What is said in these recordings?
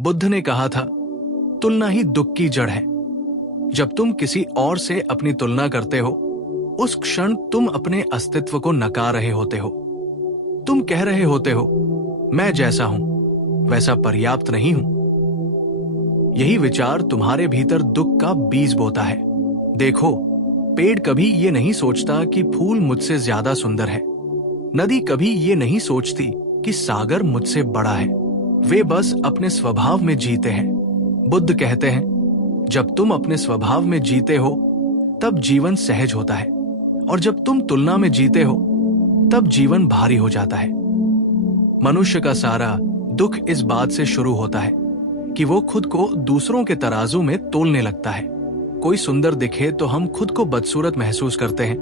बुद्ध ने कहा था, तुलना ही दुख की जड़ है। जब तुम किसी और से अपनी तुलना करते हो, उस क्षण तुम अपने अस्तित्व को नकार रहे होते हो। तुम कह रहे होते हो, मैं जैसा हूं वैसा पर्याप्त नहीं हूं। यही विचार तुम्हारे भीतर दुख का बीज बोता है। देखो, पेड़ कभी ये नहीं सोचता कि फूल मुझसे ज्यादा सुंदर है। नदी कभी ये नहीं सोचती कि सागर मुझसे बड़ा है। वे बस अपने स्वभाव में जीते हैं। बुद्ध कहते हैं, जब तुम अपने स्वभाव में जीते हो तब जीवन सहज होता है, और जब तुम तुलना में जीते हो तब जीवन भारी हो जाता है। मनुष्य का सारा दुख इस बात से शुरू होता है कि वो खुद को दूसरों के तराजू में तोलने लगता है। कोई सुंदर दिखे तो हम खुद को बदसूरत महसूस करते हैं।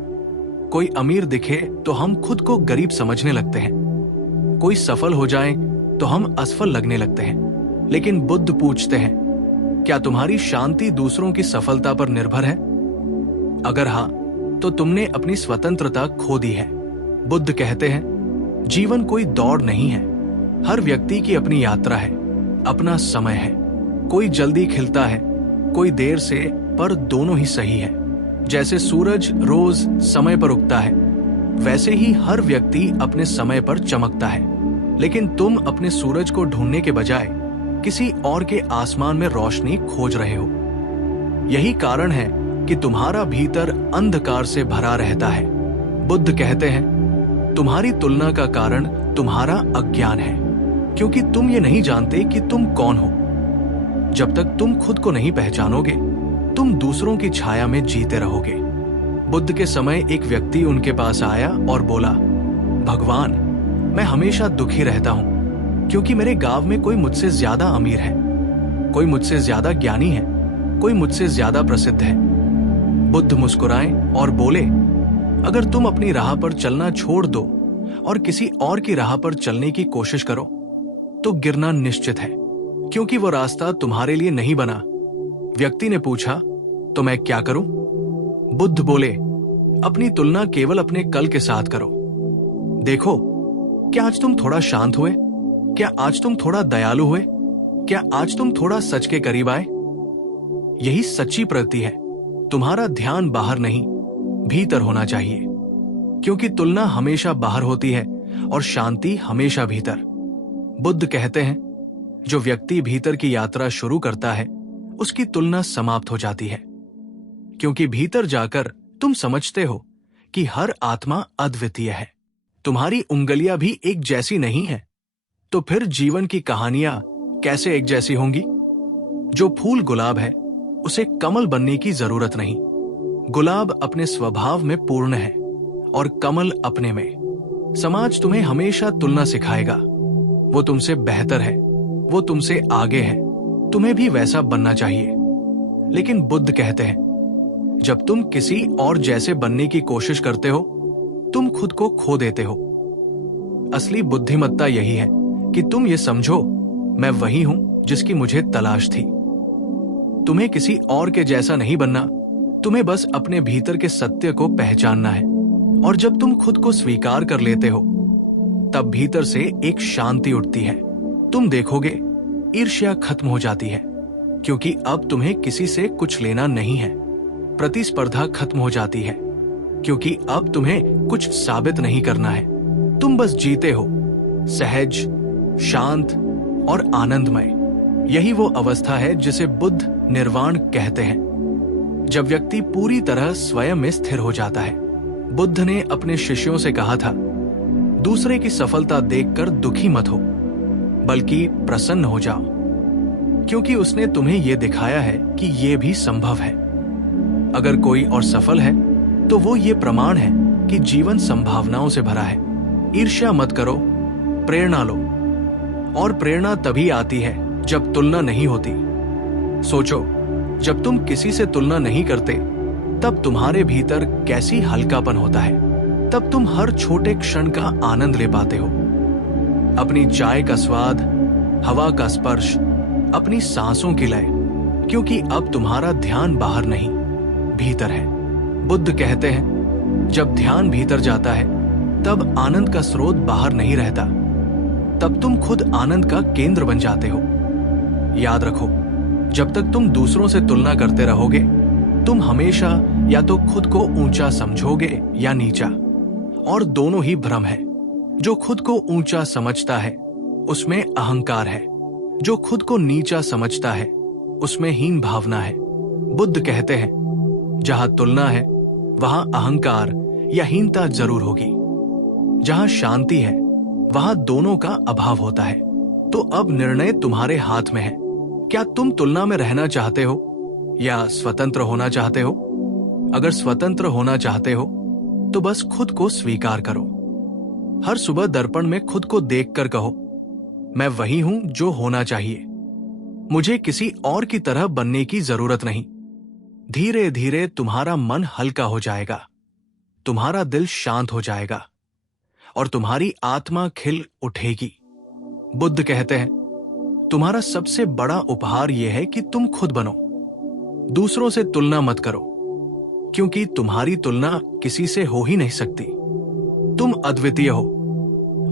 कोई अमीर दिखे तो हम खुद को गरीब समझने लगते हैं। कोई सफल हो जाए तो हम असफल लगने लगते हैं। लेकिन बुद्ध पूछते हैं, क्या तुम्हारी शांति दूसरों की सफलता पर निर्भर है? अगर हाँ, तो तुमने अपनी स्वतंत्रता खो दी है। बुद्ध कहते हैं, जीवन कोई दौड़ नहीं है। हर व्यक्ति की अपनी यात्रा है, अपना समय है। कोई जल्दी खिलता है, कोई देर से, पर दोनों ही सही है। जैसे सूरज रोज समय पर उगता है, वैसे ही हर व्यक्ति अपने समय पर चमकता है। लेकिन तुम अपने सूरज को ढूंढने के बजाय किसी और के आसमान में रोशनी खोज रहे हो। यही कारण है कि तुम्हारा भीतर अंधकार से भरा रहता है। बुद्ध कहते हैं, तुम्हारी तुलना का कारण तुम्हारा अज्ञान है, क्योंकि तुम ये नहीं जानते कि तुम कौन हो। जब तक तुम खुद को नहीं पहचानोगे, तुम दूसरों की छाया में जीते रहोगे। बुद्ध के समय एक व्यक्ति उनके पास आया और बोला, भगवान, मैं हमेशा दुखी रहता हूं, क्योंकि मेरे गांव में कोई मुझसे ज्यादा अमीर है, कोई मुझसे ज्यादा ज्ञानी है, कोई मुझसे ज्यादा प्रसिद्ध है। बुद्ध मुस्कुराए और बोले, अगर तुम अपनी राह पर चलना छोड़ दो और किसी और की राह पर चलने की कोशिश करो, तो गिरना निश्चित है, क्योंकि वो रास्ता तुम्हारे लिए नहीं बना। व्यक्ति ने पूछा, तो मैं क्या करूं? बुद्ध बोले, अपनी तुलना केवल अपने कल के साथ करो। देखो, क्या आज तुम थोड़ा शांत हुए? क्या आज तुम थोड़ा दयालु हुए? क्या आज तुम थोड़ा सच के करीब आए? यही सच्ची प्रगति है। तुम्हारा ध्यान बाहर नहीं, भीतर होना चाहिए, क्योंकि तुलना हमेशा बाहर होती है और शांति हमेशा भीतर। बुद्ध कहते हैं, जो व्यक्ति भीतर की यात्रा शुरू करता है, उसकी तुलना समाप्त हो जाती है, क्योंकि भीतर जाकर तुम समझते हो कि हर आत्मा अद्वितीय है। तुम्हारी उंगलियां भी एक जैसी नहीं है, तो फिर जीवन की कहानियां कैसे एक जैसी होंगी? जो फूल गुलाब है, उसे कमल बनने की जरूरत नहीं। गुलाब अपने स्वभाव में पूर्ण है और कमल अपने में। समाज तुम्हें हमेशा तुलना सिखाएगा। वो तुमसे बेहतर है, वो तुमसे आगे है, तुम्हें भी वैसा बनना चाहिए। लेकिन बुद्ध कहते हैं, जब तुम किसी और जैसे बनने की कोशिश करते हो, तुम खुद को खो देते हो। असली बुद्धिमत्ता यही है कि तुम ये समझो, मैं वही हूं जिसकी मुझे तलाश थी। तुम्हें किसी और के जैसा नहीं बनना, तुम्हें बस अपने भीतर के सत्य को पहचानना है। और जब तुम खुद को स्वीकार कर लेते हो, तब भीतर से एक शांति उठती है। तुम देखोगे, ईर्ष्या खत्म हो जाती है, क्योंकि अब तुम्हें किसी से कुछ लेना नहीं है। प्रतिस्पर्धा खत्म हो जाती है, क्योंकि अब तुम्हें कुछ साबित नहीं करना है। तुम बस जीते हो, सहज, शांत और आनंदमय। यही वो अवस्था है जिसे बुद्ध निर्वाण कहते हैं, जब व्यक्ति पूरी तरह स्वयं में स्थिर हो जाता है। बुद्ध ने अपने शिष्यों से कहा था, दूसरे की सफलता देखकर दुखी मत हो, बल्कि प्रसन्न हो जाओ, क्योंकि उसने तुम्हें यह दिखाया है कि यह भी संभव है। अगर कोई और सफल है, तो वो ये प्रमाण है कि जीवन संभावनाओं से भरा है। ईर्ष्या मत करो, प्रेरणा लो। और प्रेरणा तभी आती है जब तुलना नहीं होती। सोचो, जब तुम किसी से तुलना नहीं करते, तब तुम्हारे भीतर कैसी हल्कापन होता है। तब तुम हर छोटे क्षण का आनंद ले पाते हो। अपनी चाय का स्वाद, हवा का स्पर्श, अपनी सांसों की लय, क्योंकि अब तुम्हारा ध्यान बाहर नहीं, भीतर है। बुद्ध कहते हैं, जब ध्यान भीतर जाता है, तब आनंद का स्रोत बाहर नहीं रहता। तब तुम खुद आनंद का केंद्र बन जाते हो। याद रखो, जब तक तुम दूसरों से तुलना करते रहोगे, तुम हमेशा या तो खुद को ऊंचा समझोगे या नीचा, और दोनों ही भ्रम है। जो खुद को ऊंचा समझता है उसमें अहंकार है, जो खुद को नीचा समझता है उसमें हीन भावना है। बुद्ध कहते हैं, जहां तुलना है वहां अहंकार या हीनता जरूर होगी। जहां शांति है वहां दोनों का अभाव होता है। तो अब निर्णय तुम्हारे हाथ में है। क्या तुम तुलना में रहना चाहते हो या स्वतंत्र होना चाहते हो? अगर स्वतंत्र होना चाहते हो तो बस खुद को स्वीकार करो। हर सुबह दर्पण में खुद को देखकर कहो, मैं वही हूं जो होना चाहिए। मुझे किसी और की तरह बनने की जरूरत नहीं। धीरे धीरे तुम्हारा मन हल्का हो जाएगा, तुम्हारा दिल शांत हो जाएगा और तुम्हारी आत्मा खिल उठेगी। बुद्ध कहते हैं, तुम्हारा सबसे बड़ा उपहार यह है कि तुम खुद बनो। दूसरों से तुलना मत करो, क्योंकि तुम्हारी तुलना किसी से हो ही नहीं सकती। तुम अद्वितीय हो,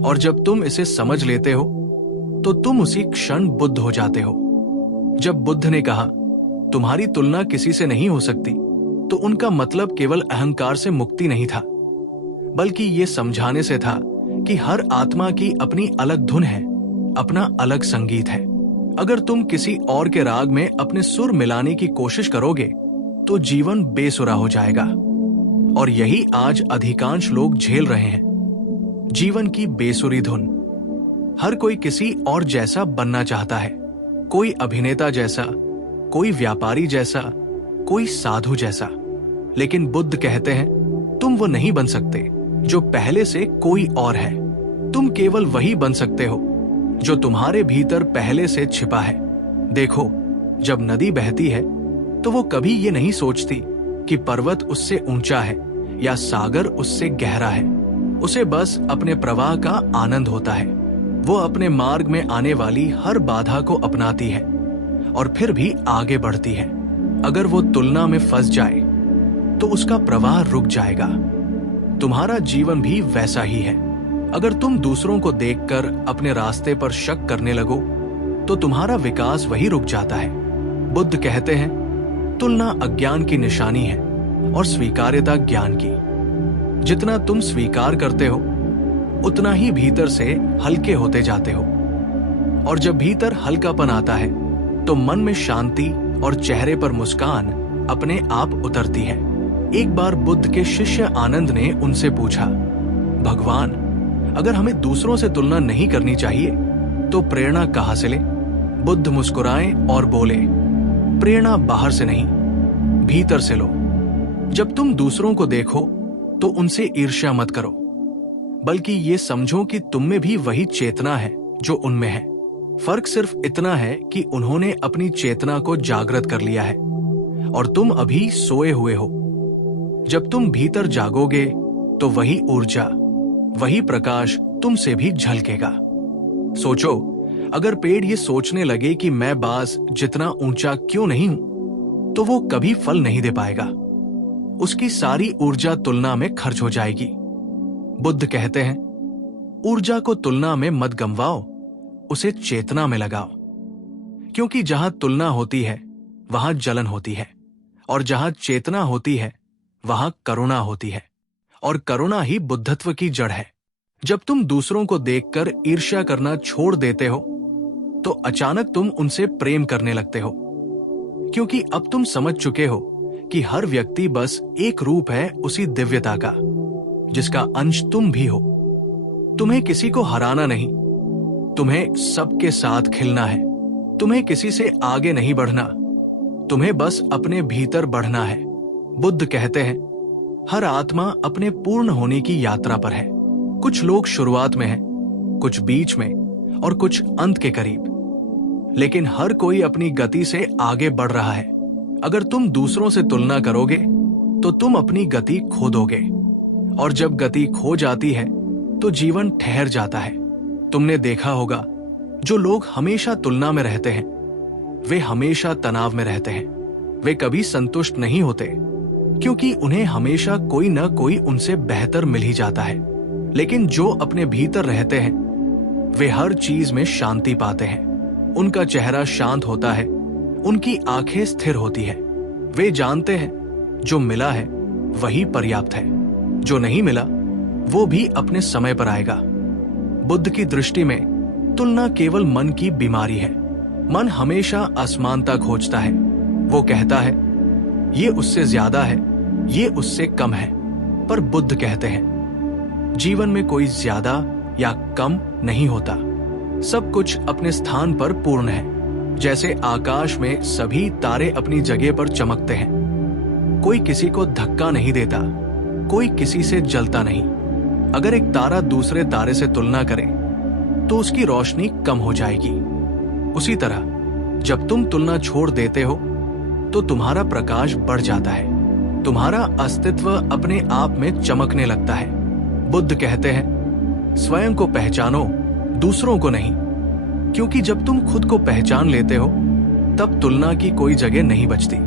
और जब तुम इसे समझ लेते हो तो तुम उसी क्षण बुद्ध हो जाते हो। जब बुद्ध ने कहा तुम्हारी तुलना किसी से नहीं हो सकती, तो उनका मतलब केवल अहंकार से मुक्ति नहीं था, बल्कि यह समझाने से था कि हर आत्मा की अपनी अलग धुन है, अपना अलग संगीत है। अगर तुम किसी और के राग में अपने सुर मिलाने की कोशिश करोगे तो जीवन बेसुरा हो जाएगा, और यही आज अधिकांश लोग झेल रहे हैं, जीवन की बेसुरी धुन। हर कोई किसी और जैसा बनना चाहता है, कोई अभिनेता जैसा, कोई व्यापारी जैसा, कोई साधु जैसा। लेकिन बुद्ध कहते हैं, तुम वो नहीं बन सकते जो पहले से कोई और है। तुम केवल वही बन सकते हो जो तुम्हारे भीतर पहले से छिपा है। देखो, जब नदी बहती है तो वो कभी ये नहीं सोचती कि पर्वत उससे ऊंचा है या सागर उससे गहरा है। उसे बस अपने प्रवाह का आनंद होता है। वो अपने मार्ग में आने वाली हर बाधा को अपनाती है और फिर भी आगे बढ़ती है। अगर वो तुलना में फंस जाए तो उसका प्रवाह रुक जाएगा। तुम्हारा जीवन भी वैसा ही है। अगर तुम दूसरों को देखकर अपने रास्ते पर शक करने लगो तो तुम्हारा विकास वही रुक जाता है। बुद्ध कहते हैं, तुलना अज्ञान की निशानी है और स्वीकार्यता ज्ञान की। जितना तुम स्वीकार करते हो उतना ही भीतर से हल्के होते जाते हो, और जब भीतर हल्कापन आता है तो मन में शांति और चेहरे पर मुस्कान अपने आप उतरती है। एक बार बुद्ध के शिष्य आनंद ने उनसे पूछा, भगवान, अगर हमें दूसरों से तुलना नहीं करनी चाहिए तो प्रेरणा कहां से ले? बुद्ध मुस्कुराए और बोले, प्रेरणा बाहर से नहीं, भीतर से लो। जब तुम दूसरों को देखो तो उनसे ईर्ष्या मत करो, बल्कि ये समझो कि तुम में भी वही चेतना है जो उनमें है। फर्क सिर्फ इतना है कि उन्होंने अपनी चेतना को जागृत कर लिया है और तुम अभी सोए हुए हो। जब तुम भीतर जागोगे तो वही ऊर्जा, वही प्रकाश तुमसे भी झलकेगा। सोचो, अगर पेड़ ये सोचने लगे कि मैं बाज जितना ऊंचा क्यों नहीं हूं, तो वो कभी फल नहीं दे पाएगा। उसकी सारी ऊर्जा तुलना में खर्च हो जाएगी। बुद्ध कहते हैं, ऊर्जा को तुलना में मत गंवाओ, उसे चेतना में लगाओ। क्योंकि जहां तुलना होती है वहां जलन होती है, और जहां चेतना होती है वहां करुणा होती है, और करुणा ही बुद्धत्व की जड़ है। जब तुम दूसरों को देखकर ईर्ष्या करना छोड़ देते हो तो अचानक तुम उनसे प्रेम करने लगते हो, क्योंकि अब तुम समझ चुके हो कि हर व्यक्ति बस एक रूप है उसी दिव्यता का, जिसका अंश तुम भी हो। तुम्हें किसी को हराना नहीं, तुम्हें सबके साथ खिलना है। तुम्हें किसी से आगे नहीं बढ़ना, तुम्हें बस अपने भीतर बढ़ना है। बुद्ध कहते हैं, हर आत्मा अपने पूर्ण होने की यात्रा पर है। कुछ लोग शुरुआत में हैं, कुछ बीच में और कुछ अंत के करीब, लेकिन हर कोई अपनी गति से आगे बढ़ रहा है। अगर तुम दूसरों से तुलना करोगे तो तुम अपनी गति खो दोगे, और जब गति खो जाती है तो जीवन ठहर जाता है। तुमने देखा होगा, जो लोग हमेशा तुलना में रहते हैं वे हमेशा तनाव में रहते हैं। वे कभी संतुष्ट नहीं होते, क्योंकि उन्हें हमेशा कोई न कोई उनसे बेहतर मिल ही जाता है। लेकिन जो अपने भीतर रहते हैं वे हर चीज में शांति पाते हैं। उनका चेहरा शांत होता है, उनकी आंखें स्थिर होती है। वे जानते हैं जो मिला है वही पर्याप्त है, जो नहीं मिला वो भी अपने समय पर आएगा। बुद्ध की दृष्टि में तुलना केवल मन की बीमारी है। मन हमेशा असमानता खोजता है। वो कहता है ये उससे ज्यादा है, ये उससे कम है। पर बुद्ध कहते हैं जीवन में कोई ज्यादा या कम नहीं होता, सब कुछ अपने स्थान पर पूर्ण है। जैसे आकाश में सभी तारे अपनी जगह पर चमकते हैं, कोई किसी को धक्का नहीं देता, कोई किसी से जलता नहीं। अगर एक तारा दूसरे तारे से तुलना करे तो उसकी रोशनी कम हो जाएगी। उसी तरह जब तुम तुलना छोड़ देते हो तो तुम्हारा प्रकाश बढ़ जाता है, तुम्हारा अस्तित्व अपने आप में चमकने लगता है। बुद्ध कहते हैं स्वयं को पहचानो, दूसरों को नहीं, क्योंकि जब तुम खुद को पहचान लेते हो तब तुलना की कोई जगह नहीं बचती।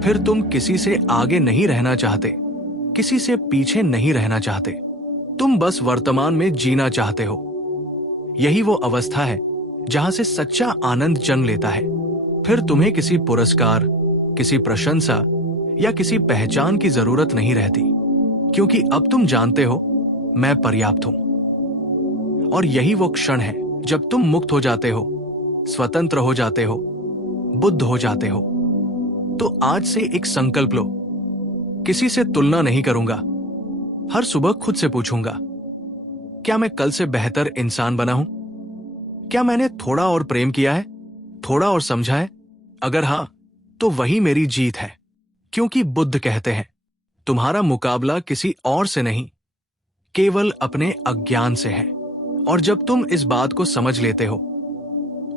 फिर तुम किसी से आगे नहीं रहना चाहते, किसी से पीछे नहीं रहना चाहते, तुम बस वर्तमान में जीना चाहते हो। यही वो अवस्था है जहां से सच्चा आनंद जन्म लेता है। फिर तुम्हें किसी पुरस्कार, किसी प्रशंसा या किसी पहचान की जरूरत नहीं रहती, क्योंकि अब तुम जानते हो मैं पर्याप्त हूं। और यही वो क्षण है जब तुम मुक्त हो जाते हो, स्वतंत्र हो जाते हो, बुद्ध हो जाते हो। तो आज से एक संकल्प लो, किसी से तुलना नहीं करूंगा। हर सुबह खुद से पूछूंगा क्या मैं कल से बेहतर इंसान बना हूं? क्या मैंने थोड़ा और प्रेम किया है, थोड़ा और समझा है? अगर हां तो वही मेरी जीत है। क्योंकि बुद्ध कहते हैं तुम्हारा मुकाबला किसी और से नहीं, केवल अपने अज्ञान से है। और जब तुम इस बात को समझ लेते हो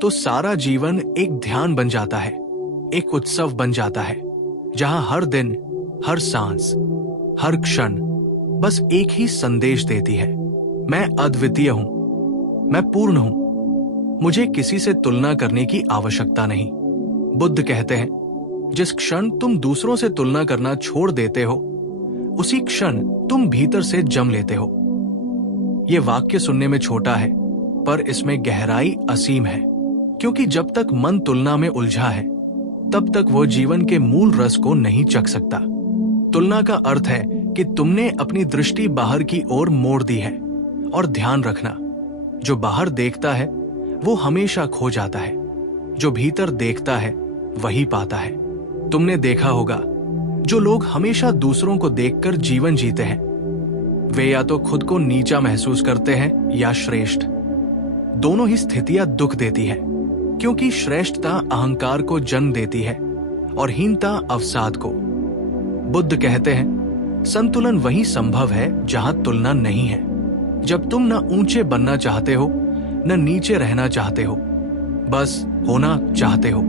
तो सारा जीवन एक ध्यान बन जाता है, एक उत्सव बन जाता है, जहां हर दिन, हर सांस, हर क्षण बस एक ही संदेश देती है, मैं अद्वितीय हूं, मैं पूर्ण हूं, मुझे किसी से तुलना करने की आवश्यकता नहीं। बुद्ध कहते हैं जिस क्षण तुम दूसरों से तुलना करना छोड़ देते हो उसी क्षण तुम भीतर से जम लेते हो। यह वाक्य सुनने में छोटा है पर इसमें गहराई असीम है, क्योंकि जब तक मन तुलना में उलझा है तब तक वो जीवन के मूल रस को नहीं चख सकता। तुलना का अर्थ है कि तुमने अपनी दृष्टि बाहर की ओर मोड़ दी है। और ध्यान रखना, जो बाहर देखता है वो हमेशा खो जाता है, जो भीतर देखता है वही पाता है। तुमने देखा होगा जो लोग हमेशा दूसरों को देखकर जीवन जीते हैं वे या तो खुद को नीचा महसूस करते हैं या श्रेष्ठ। दोनों ही स्थितियां दुख देती है, क्योंकि श्रेष्ठता अहंकार को जन्म देती है और हीनता अवसाद को। बुद्ध कहते हैं संतुलन वही संभव है जहां तुलना नहीं है। जब तुम न ऊंचे बनना चाहते हो न नीचे रहना चाहते हो, बस होना चाहते हो,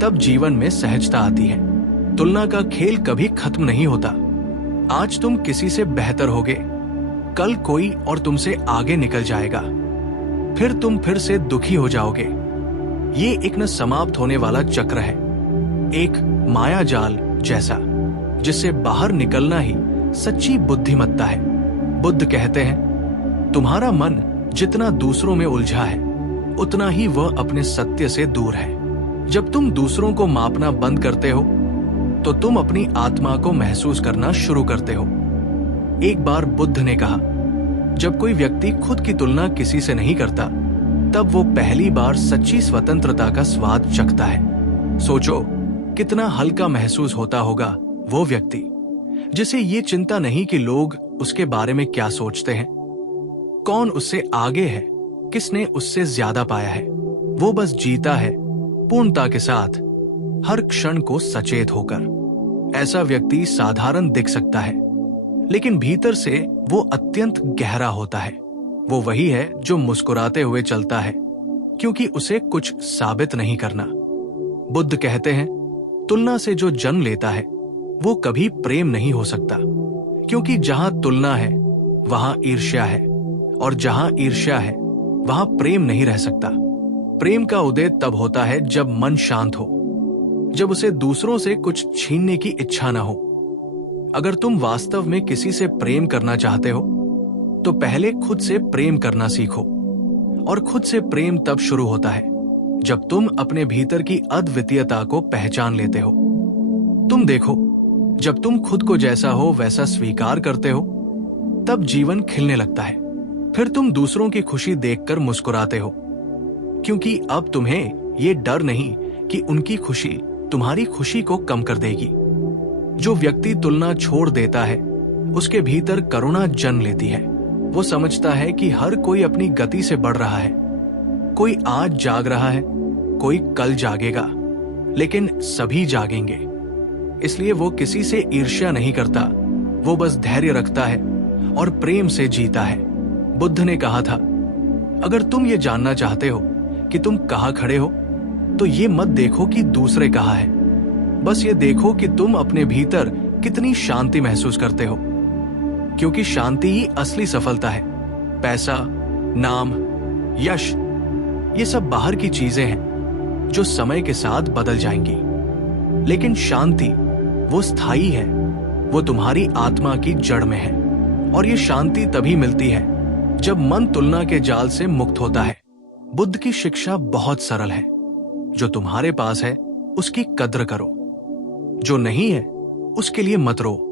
तब जीवन में सहजता आती है। तुलना का खेल कभी खत्म नहीं होता। आज तुम किसी से बेहतर होगे, कल कोई और तुमसे आगे निकल जाएगा, फिर तुम फिर से दुखी हो जाओगे। ये एक न समाप्त होने वाला चक्र है, एक माया जाल जैसा, जिससे बाहर निकलना ही सच्ची बुद्धिमत्ता है। बुद्ध कहते हैं तुम्हारा मन जितना दूसरों में उलझा है उतना ही वह अपने सत्य से दूर है। जब तुम दूसरों को मापना बंद करते हो तो तुम अपनी आत्मा को महसूस करना शुरू करते हो। एक बार बुद्ध ने कहा जब कोई व्यक्ति खुद की तुलना किसी से नहीं करता तब वो पहली बार सच्ची स्वतंत्रता का स्वाद चखता है। सोचो कितना हल्का महसूस होता होगा वो व्यक्ति जिसे ये चिंता नहीं कि लोग उसके बारे में क्या सोचते हैं, कौन उससे आगे है, किसने उससे ज्यादा पाया है। वो बस जीता है पूर्णता के साथ, हर क्षण को सचेत होकर। ऐसा व्यक्ति साधारण दिख सकता है लेकिन भीतर से वो अत्यंत गहरा होता है। वो वही है जो मुस्कुराते हुए चलता है क्योंकि उसे कुछ साबित नहीं करना। बुद्ध कहते हैं तुलना से जो जन्म लेता है वो कभी प्रेम नहीं हो सकता, क्योंकि जहां तुलना है वहां ईर्ष्या है, और जहां ईर्ष्या है वहां प्रेम नहीं रह सकता। प्रेम का उदय तब होता है जब मन शांत हो, जब उसे दूसरों से कुछ छीनने की इच्छा न हो। अगर तुम वास्तव में किसी से प्रेम करना चाहते हो तो पहले खुद से प्रेम करना सीखो। और खुद से प्रेम तब शुरू होता है जब तुम अपने भीतर की अद्वितीयता को पहचान लेते हो। तुम देखो, जब तुम खुद को जैसा हो वैसा स्वीकार करते हो, तब जीवन खिलने लगता है। फिर तुम दूसरों की खुशी देखकर मुस्कुराते हो, क्योंकि अब तुम्हें ये डर नहीं कि उनकी खुशी तुम्हारी खुशी को कम कर देगी। जो व्यक्ति तुलना छोड़ देता है, उसके भीतर करुणा जन्म लेती है। वो समझता है कि हर कोई अपनी गति से बढ़ रहा है। कोई आज जाग रहा है, कोई कल जागेगा, लेकिन सभी जागेंगे। इसलिए वो किसी से ईर्ष्या नहीं करता, वो बस धैर्य रखता है और प्रेम से जीता है। बुद्ध ने कहा था, अगर तुम ये जानना चाहते हो कि तुम कहाँ खड़े हो, तो ये मत देखो कि दूसरे कहाँ है, बस ये देखो कि तुम अपने भीतर कितनी शांति महसूस करते हो। क्योंकि शांति ही असली सफलता है। पैसा, नाम, यश, ये सब बाहर की चीजें हैं जो समय के साथ बदल जाएंगी, लेकिन शांति वो स्थायी है, वो तुम्हारी आत्मा की जड़ में है। और ये शांति तभी मिलती है जब मन तुलना के जाल से मुक्त होता है। बुद्ध की शिक्षा बहुत सरल है। जो तुम्हारे पास है उसकी कद्र करो, जो नहीं है उसके लिए मत रो,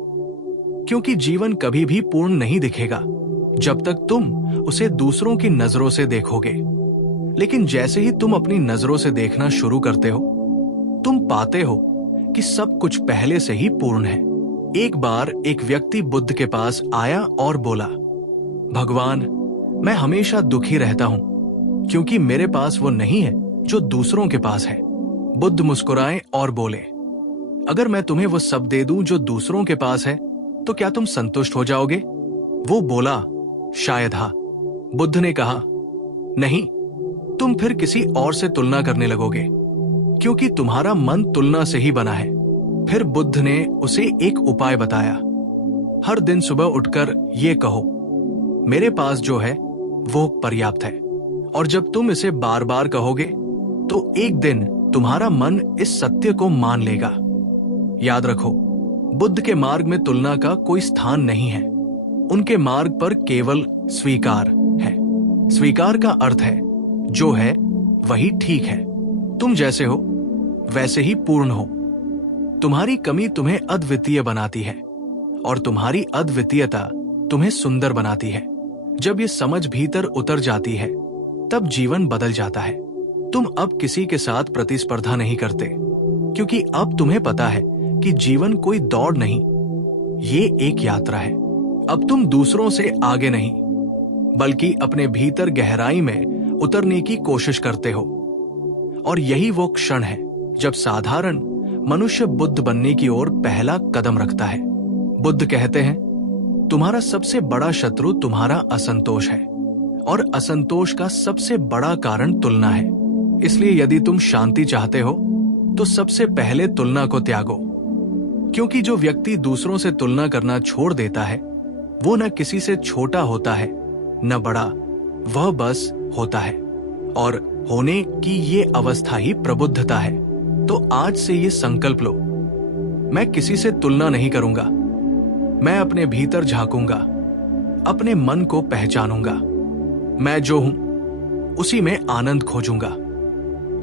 क्योंकि जीवन कभी भी पूर्ण नहीं दिखेगा जब तक तुम उसे दूसरों की नजरों से देखोगे। लेकिन जैसे ही तुम अपनी नजरों से देखना शुरू करते हो, तुम पाते हो कि सब कुछ पहले से ही पूर्ण है। एक बार एक व्यक्ति बुद्ध के पास आया और बोला, भगवान, मैं हमेशा दुखी रहता हूं क्योंकि मेरे पास वो नहीं है जो दूसरों के पास है। बुद्ध मुस्कुराए और बोले, अगर मैं तुम्हें वो सब दे दूं जो दूसरों के पास है, तो क्या तुम संतुष्ट हो जाओगे? वो बोला, शायद हाँ। बुद्ध ने कहा, नहीं, तुम फिर किसी और से तुलना करने लगोगे, क्योंकि तुम्हारा मन तुलना से ही बना है। फिर बुद्ध ने उसे एक उपाय बताया। हर दिन सुबह उठकर ये कहो, मेरे पास जो है वो पर्याप्त है। और जब तुम इसे बार बार कहोगे, तो एक दिन तुम्हारा मन इस सत्य को मान लेगा। याद रखो, बुद्ध के मार्ग में तुलना का कोई स्थान नहीं है। उनके मार्ग पर केवल स्वीकार है। स्वीकार का अर्थ है, जो है वही ठीक है। तुम जैसे हो वैसे ही पूर्ण हो। तुम्हारी कमी तुम्हें अद्वितीय बनाती है और तुम्हारी अद्वितीयता तुम्हें सुंदर बनाती है। जब ये समझ भीतर उतर जाती है, तब जीवन बदल जाता है। तुम अब किसी के साथ प्रतिस्पर्धा नहीं करते, क्योंकि अब तुम्हें पता है कि जीवन कोई दौड़ नहीं, ये एक यात्रा है। अब तुम दूसरों से आगे नहीं, बल्कि अपने भीतर गहराई में उतरने की कोशिश करते हो। और यही वो क्षण है जब साधारण मनुष्य बुद्ध बनने की ओर पहला कदम रखता है। बुद्ध कहते हैं, तुम्हारा सबसे बड़ा शत्रु तुम्हारा असंतोष है, और असंतोष का सबसे बड़ा कारण तुलना है। इसलिए यदि तुम शांति चाहते हो, तो सबसे पहले तुलना को त्यागो। क्योंकि जो व्यक्ति दूसरों से तुलना करना छोड़ देता है, वो न किसी से छोटा होता है न बड़ा, वह बस होता है। और होने की ये अवस्था ही प्रबुद्धता है। तो आज से ये संकल्प लो, मैं किसी से तुलना नहीं करूंगा। मैं अपने भीतर झांकूंगा, अपने मन को पहचानूंगा। मैं जो हूं उसी में आनंद खोजूंगा।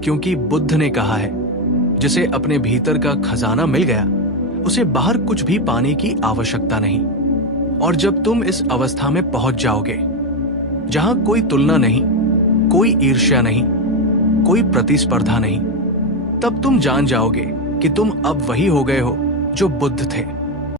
क्योंकि बुद्ध ने कहा है, जिसे अपने भीतर का खजाना मिल गया, उसे बाहर कुछ भी पाने की आवश्यकता नहीं। और जब तुम इस अवस्था में पहुंच जाओगे, जहां कोई तुलना नहीं, कोई ईर्ष्या नहीं, कोई प्रतिस्पर्धा नहीं, तब तुम जान जाओगे कि तुम अब वही हो गए हो जो बुद्ध थे।